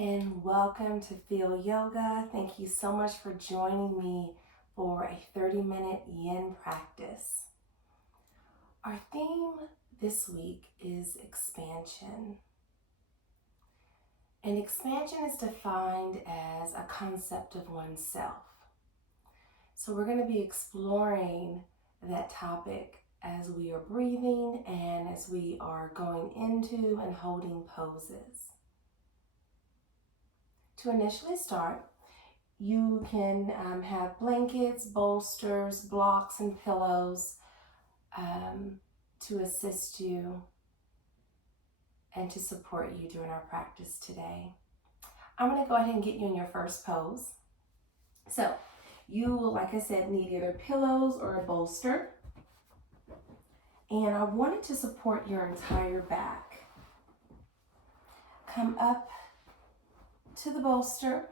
and welcome to Feel Yoga. Thank you so much for joining me for a 30-minute yin practice. Our theme this week is expansion. And expansion is defined as a concept of oneself. So we're going to be exploring that topic as we are breathing and as we are going into and holding poses. To initially start, you can have blankets, bolsters, blocks, and pillows to assist you and to support you during our practice today. I'm going to go ahead and get you in your first pose. So you will, like I said, need either pillows or a bolster. And I wanted to support your entire back. Come up to the bolster.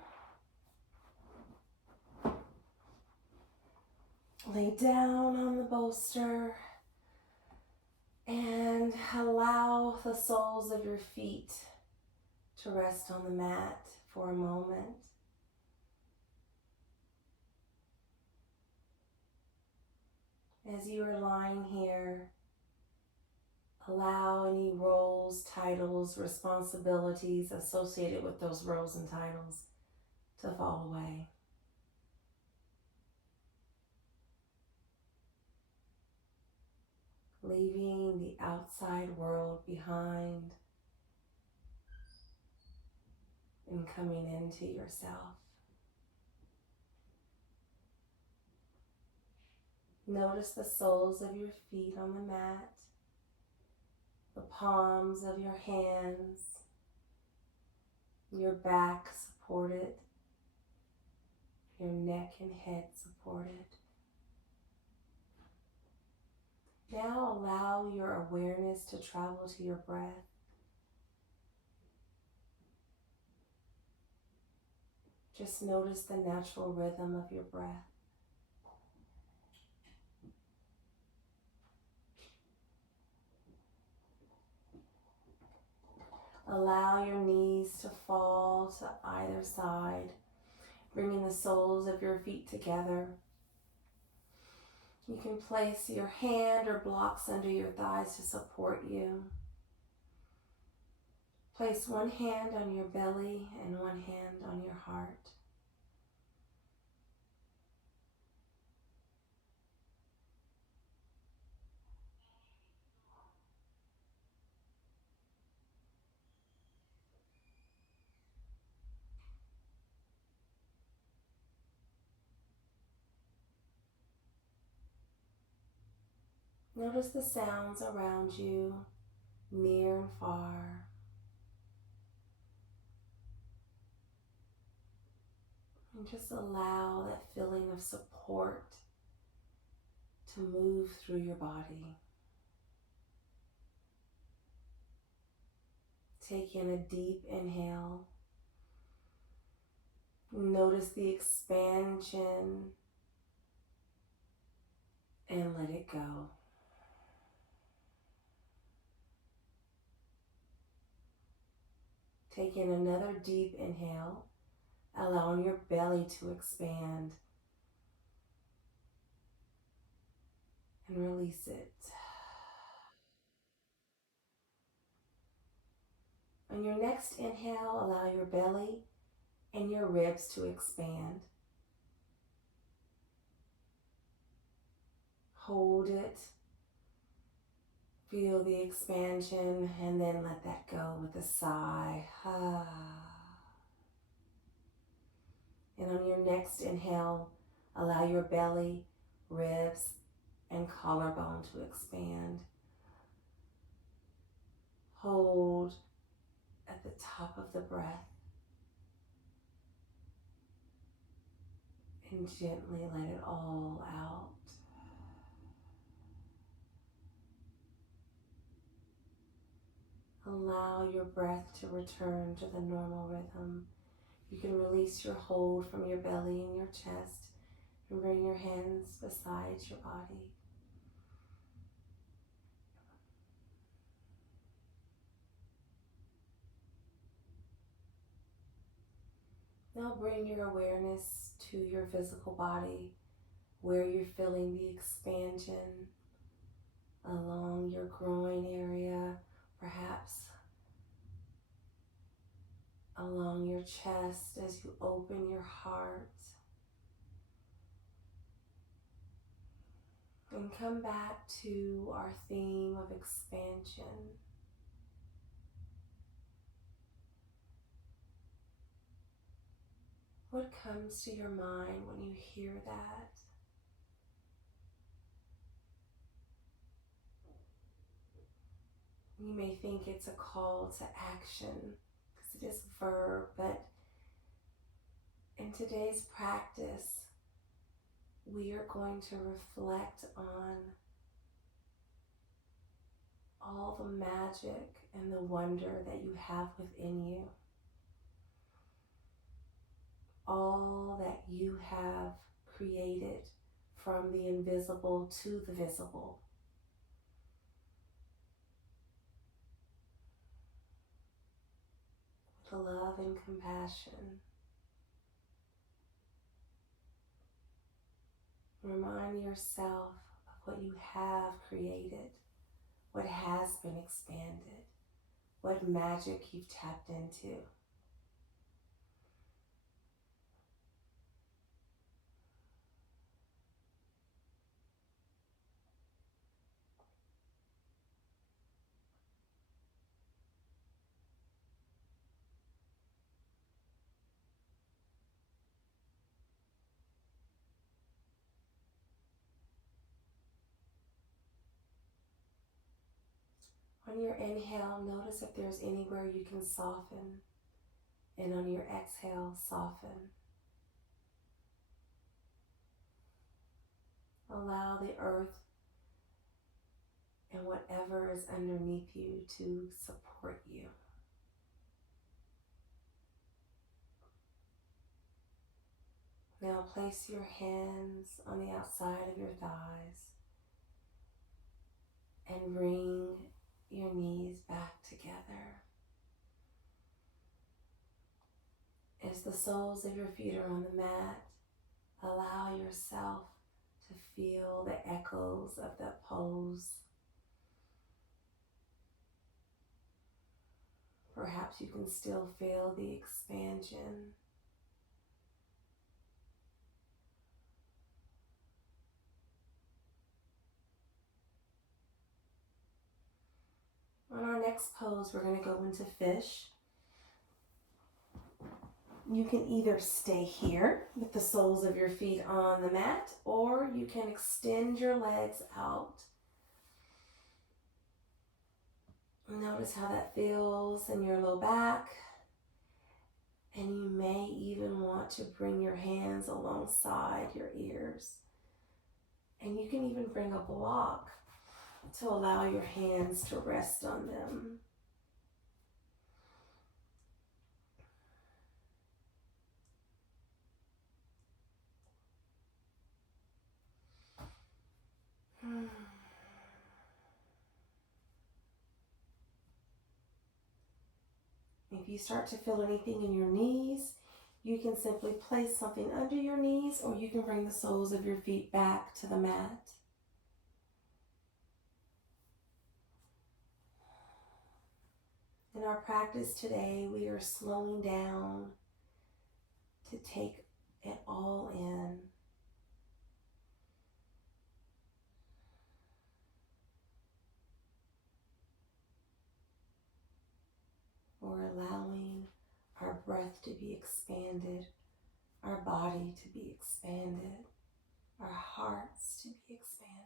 Lay down on the bolster and allow the soles of your feet to rest on the mat for a moment. As you are lying here, allow any roles, titles, responsibilities associated with those roles and titles to fall away. Leaving the outside world behind and coming into yourself. Notice the soles of your feet on the mat, the palms of your hands, your back supported, your neck and head supported. Now allow your awareness to travel to your breath. Just notice the natural rhythm of your breath. Allow your knees to fall to either side, bringing the soles of your feet together. You can place your hand or blocks under your thighs to support you. Place one hand on your belly and one hand on your heart. Notice the sounds around you, near and far. And just allow that feeling of support to move through your body. Take in a deep inhale. Notice the expansion and let it go. Take in another deep inhale, allowing your belly to expand. And release it. On your next inhale, allow your belly and your ribs to expand. Hold it. Feel the expansion and then let that go with a sigh. And on your next inhale, allow your belly, ribs, and collarbone to expand. Hold at the top of the breath and gently let it all out. Allow your breath to return to the normal rhythm. You can release your hold from your belly and your chest and bring your hands beside your body. Now bring your awareness to your physical body, where you're feeling the expansion along your groin area, perhaps along your chest as you open your heart. And come back to our theme of expansion. What comes to your mind when you hear that? You may think it's a call to action because it is a verb, but in today's practice, we are going to reflect on all the magic and the wonder that you have within you. All that you have created from the invisible to the visible. With love and compassion. Remind yourself of what you have created, what has been expanded, what magic you've tapped into. On your inhale, notice if there's anywhere you can soften, and on your exhale, soften. Allow the earth and whatever is underneath you to support you. Now place your hands on the outside of your thighs and bring your knees back together. As the soles of your feet are on the mat, allow yourself to feel the echoes of that pose. Perhaps you can still feel the expansion. On our next pose, we're going to go into fish. You can either stay here with the soles of your feet on the mat, or you can extend your legs out. Notice how that feels in your low back. And you may even want to bring your hands alongside your ears. And you can even bring a block to allow your hands to rest on them. If you start to feel anything in your knees, you can simply place something under your knees, or you can bring the soles of your feet back to the mat. In our practice today, we are slowing down to take it all in. We're allowing our breath to be expanded, our body to be expanded, our hearts to be expanded.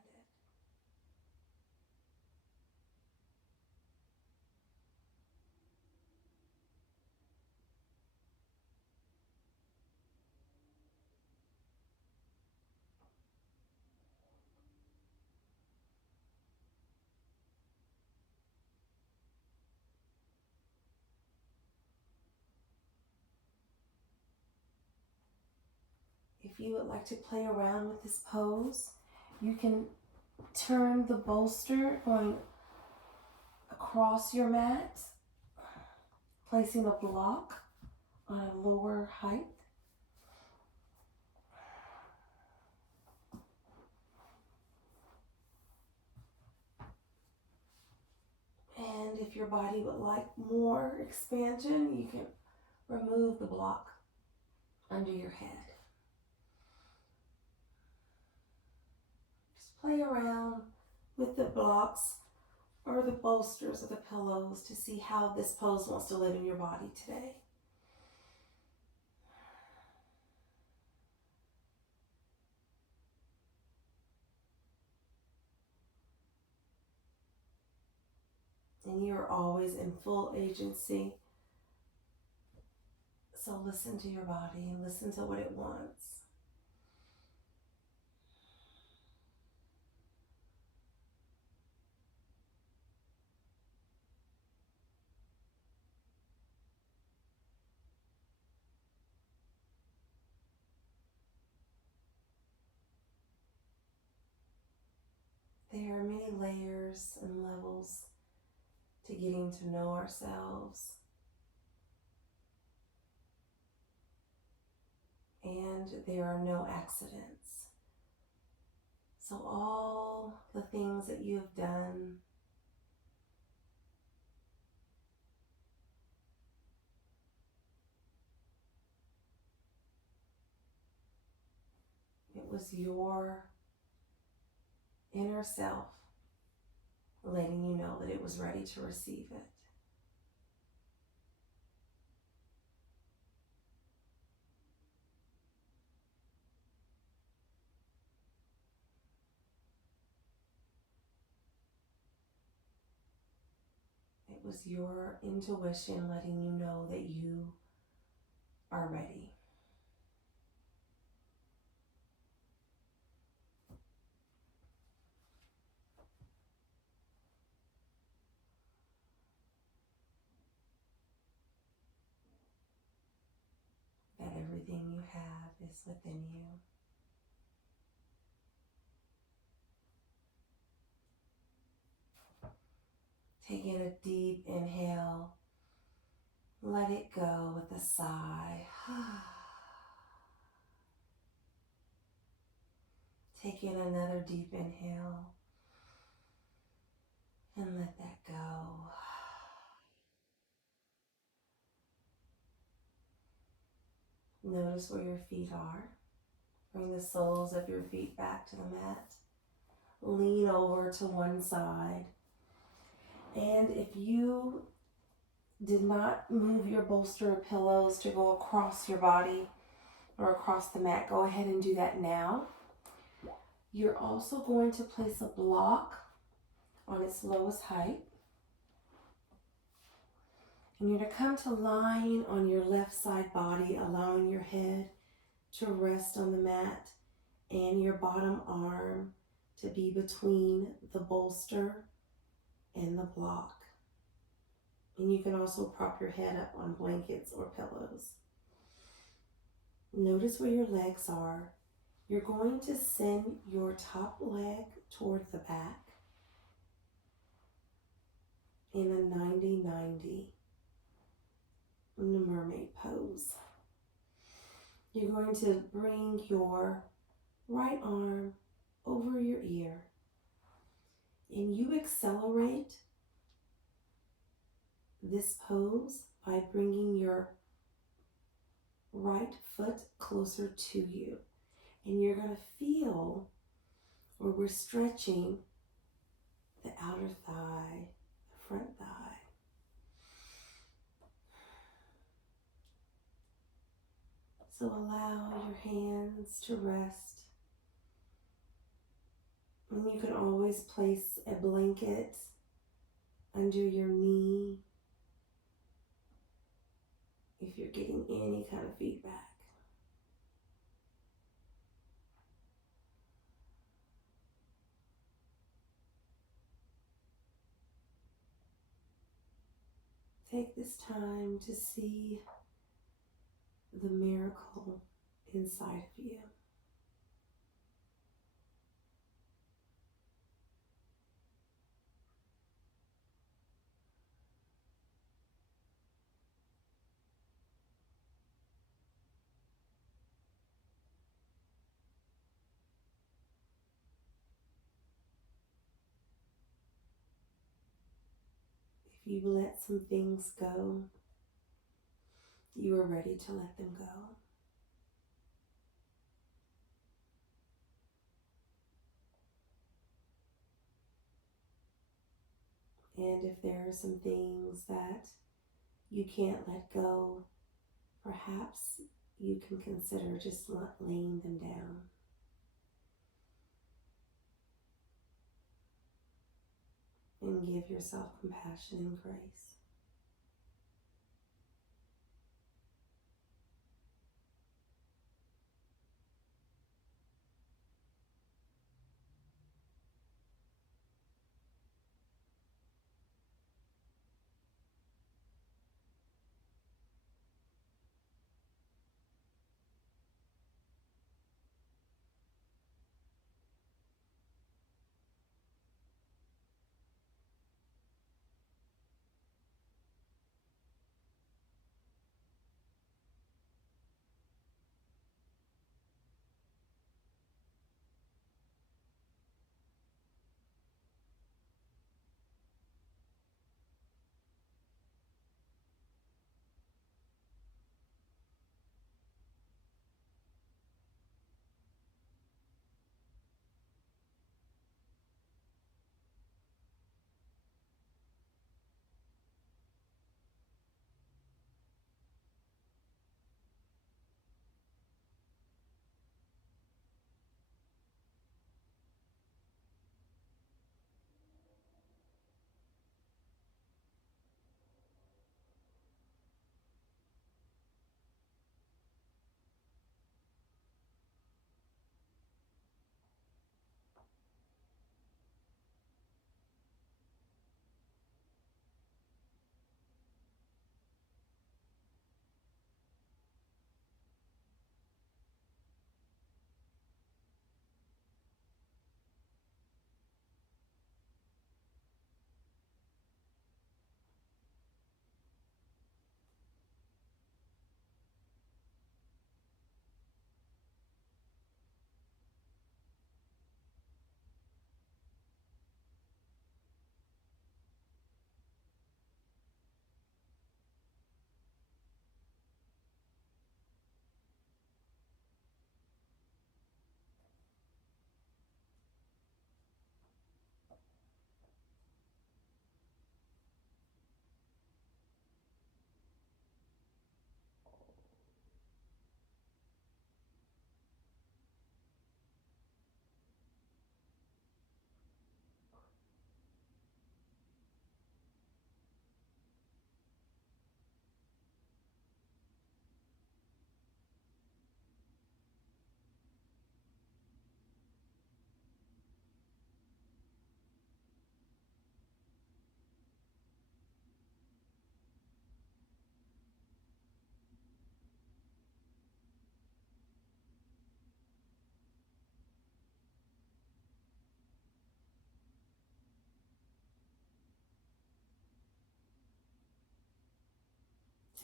If you would like to play around with this pose, you can turn the bolster going across your mat, placing a block on a lower height, If your body would like more expansion, you can remove the block under your head. Just play around with the blocks or the bolsters or the pillows to see how this pose wants to live in your body today. And you are always in full agency. So listen to your body and listen to what it wants. There are many layers and levels to getting to know ourselves. And there are no accidents. So all the things that you have done, it was your inner self letting you know that it was ready to receive it. It was your intuition letting you know that you are ready. That everything you have is within you. Taking a deep inhale, let it go with a sigh. Taking another deep inhale and let that go. Notice where your feet are. Bring the soles of your feet back to the mat. Lean over to one side. And if you did not move your bolster or pillows to go across your body or across the mat, go ahead and do that now. You're also going to place a block on its lowest height. And you're going to come to lying on your left side body, allowing your head to rest on the mat and your bottom arm to be between the bolster and the block. And you can also prop your head up on blankets or pillows. Notice where your legs are. You're going to send your top leg toward the back in a 90-90 in the mermaid pose. You're going to bring your right arm over your ear and you accelerate this pose by bringing your right foot closer to you. And you're going to feel where we're stretching the outer thigh, the front thigh. So allow your hands to rest. And you can always place a blanket under your knee if you're getting any kind of feedback. Take this time to see the miracle inside of you. If you let some things go, you are ready to let them go. And if there are some things that you can't let go, perhaps you can consider just laying them down. And give yourself compassion and grace.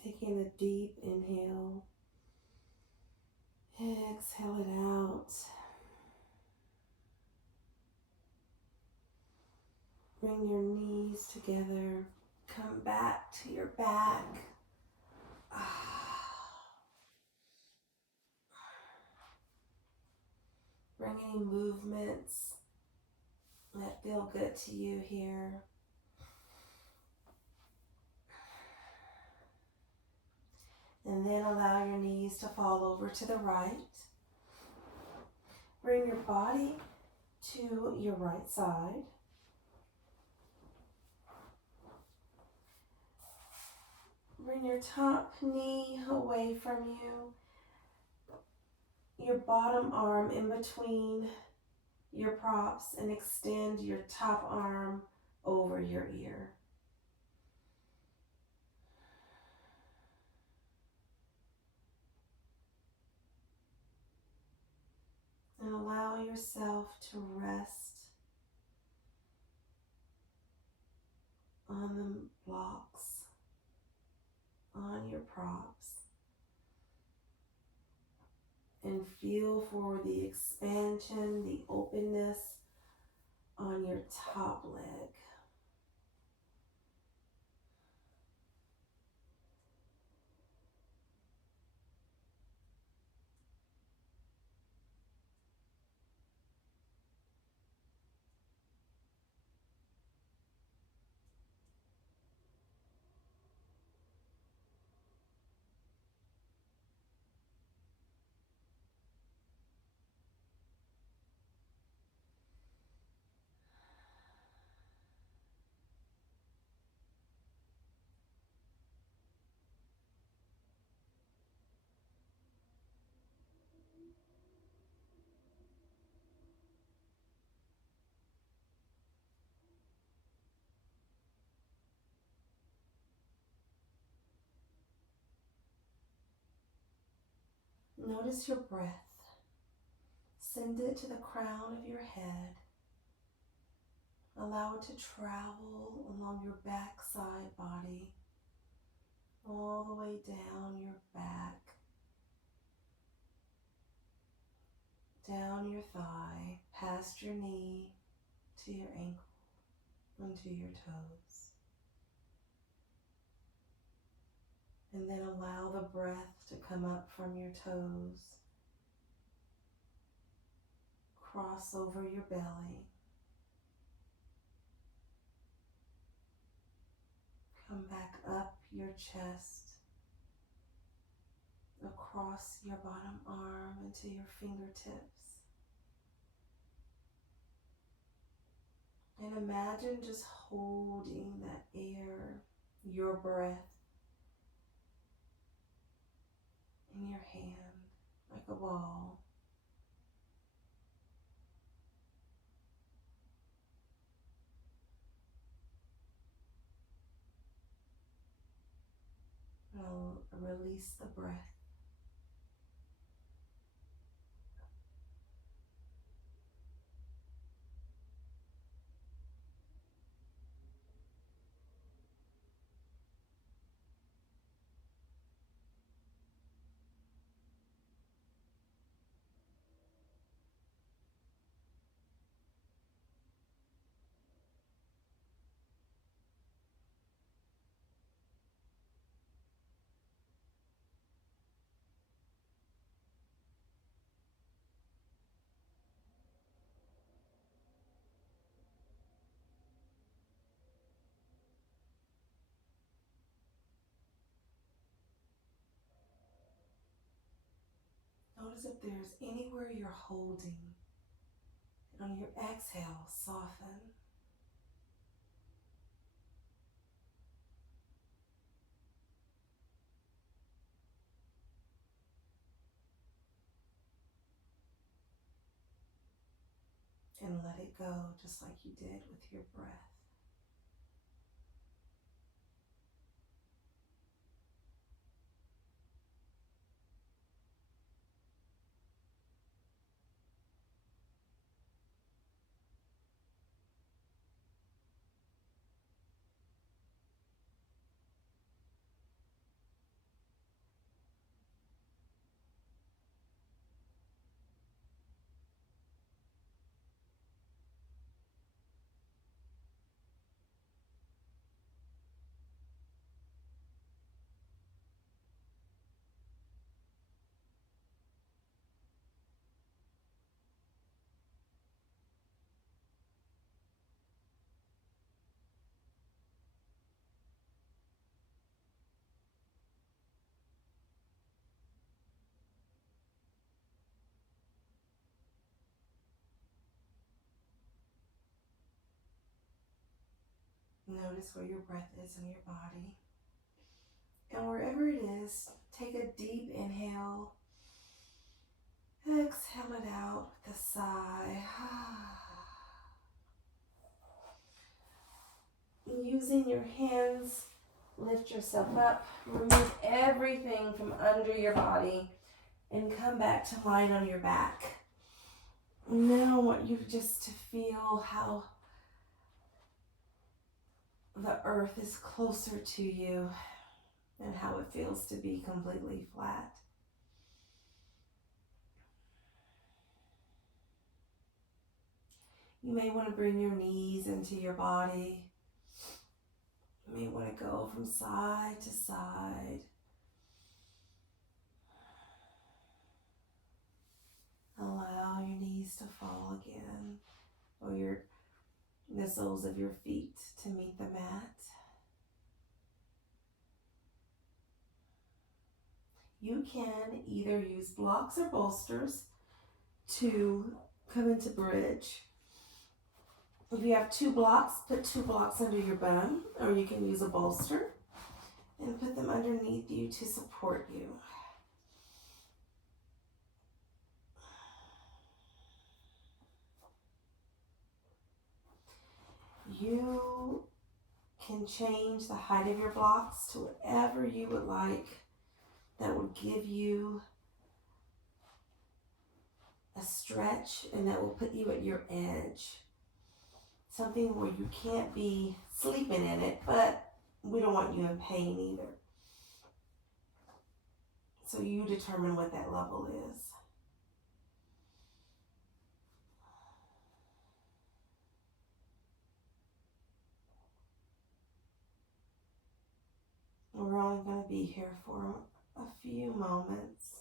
Taking a deep inhale, exhale it out. Bring your knees together, come back to your back. Bring any movements that feel good to you here. And then allow your knees to fall over to the right. Bring your body to your right side. Bring your top knee away from you. Your bottom arm in between your props and extend your top arm over your ear. And allow yourself to rest on the blocks, on your props, and feel for the expansion, the openness on your top leg. Notice your breath. Send it to the crown of your head. Allow it to travel along your backside body, all the way down your back, down your thigh, past your knee, to your ankle, and to your toes. And then allow the breath to come up from your toes, cross over your belly, come back up your chest, across your bottom arm into your fingertips. And imagine just holding that air, your breath, in your hand like a ball. And release the breath. Notice if there's anywhere you're holding. And on your exhale, soften. And let it go just like you did with your breath. Notice where your breath is in your body. And wherever it is, take a deep inhale. Exhale it out with a sigh. Using your hands, lift yourself up. Remove everything from under your body and come back to lying on your back. Now I want you just to feel how the earth is closer to you and how it feels to be completely flat. You may want to bring your knees into your body. You may want to go from side to side. Allow your knees to fall again, or the soles of your feet to meet the mat. You can either use blocks or bolsters to come into bridge. If you have 2 blocks, put 2 blocks under your bum, or you can use a bolster and put them underneath you to support you. You can change the height of your blocks to whatever you would like that would give you a stretch, and that will put you at your edge. Something where you can't be sleeping in it, but we don't want you in pain either. So you determine what that level is. We're only going to be here for a few moments.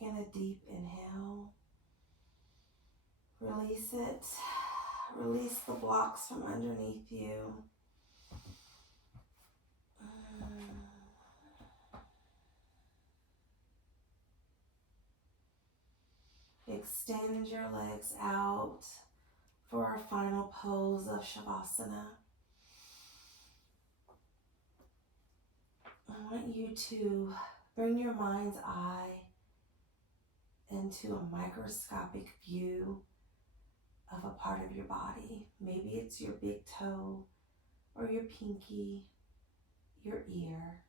Taking a deep inhale. Release it. Release the blocks from underneath you. Extend your legs out for our final pose of Shavasana. I want you to bring your mind's eye into a microscopic view of a part of your body. Maybe it's your big toe or your pinky, your ear,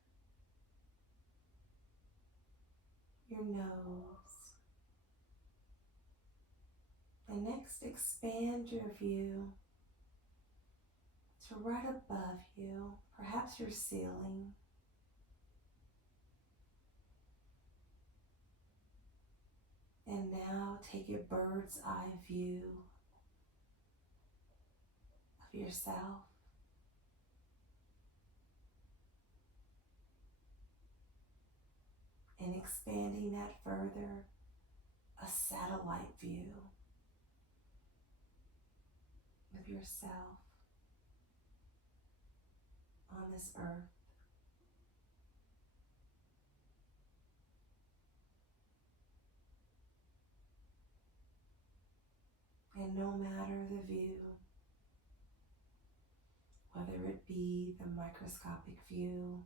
your nose. And next, expand your view to right above you, perhaps your ceiling. And now take a bird's eye view of yourself. And expanding that further, a satellite view of yourself on this earth. And no matter the view, whether it be the microscopic view,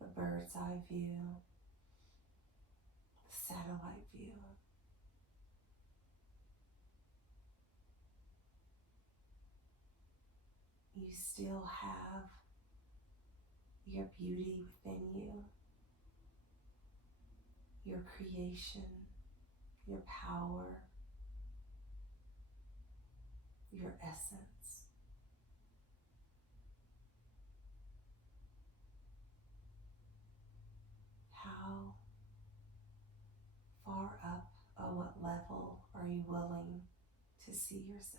the bird's eye view, the satellite view, you still have your beauty within you, your creation, your power, your essence. How far up, at what level are you willing to see yourself?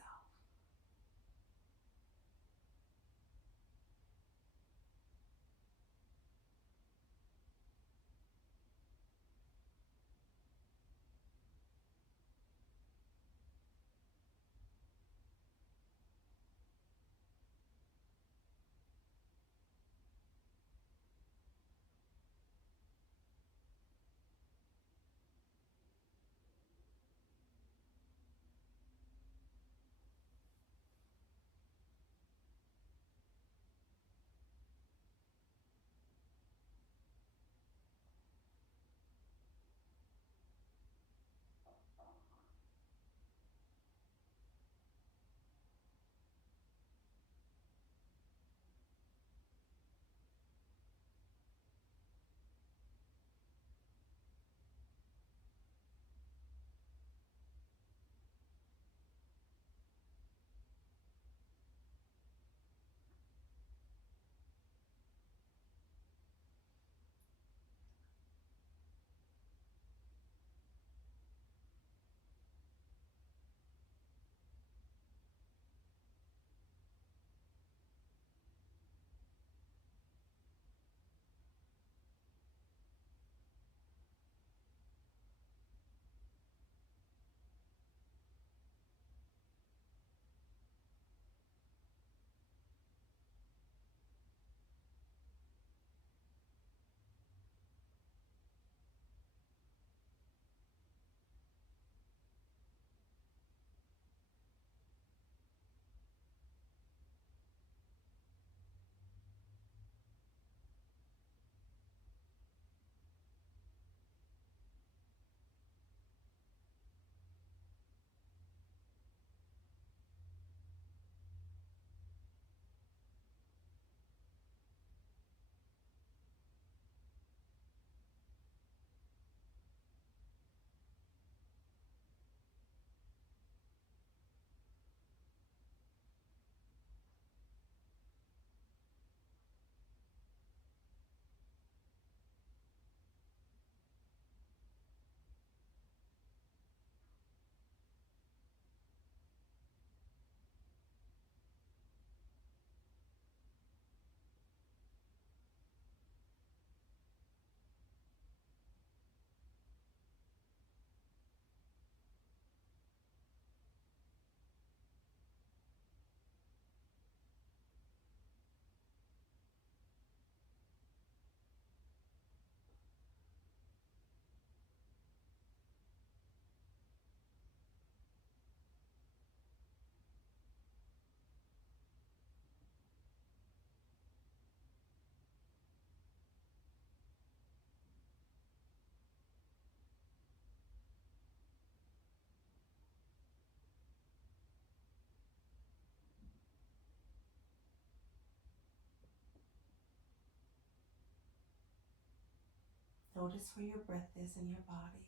Notice where your breath is in your body.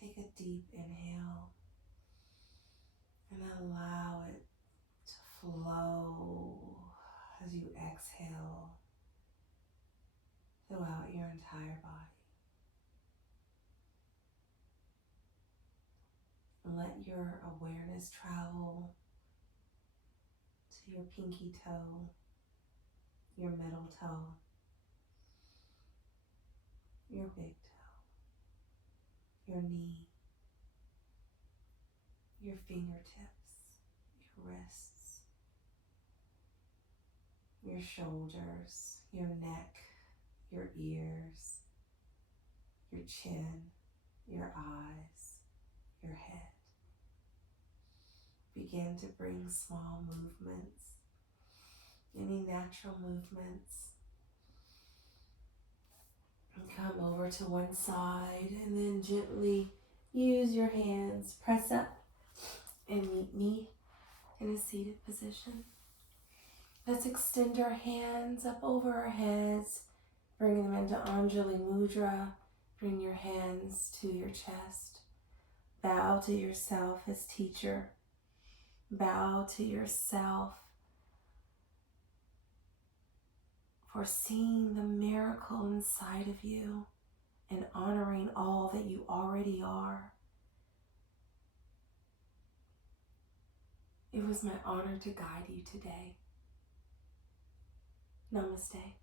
Take a deep inhale and allow it to flow as you exhale throughout your entire body. Let your awareness travel to your pinky toe, your middle toe, your big toe, your knee, your fingertips, your wrists, your shoulders, your neck, your ears, your chin, your eyes, your head. Begin to bring small movements, any natural movements. And come over to one side and then gently use your hands, press up and meet me in a seated position. Let's extend our hands up over our heads, bring them into Anjali Mudra. Bring your hands to your chest. Bow to yourself as teacher. Bow to yourself for seeing the miracle inside of you and honoring all that you already are. It was my honor to guide you today. Namaste.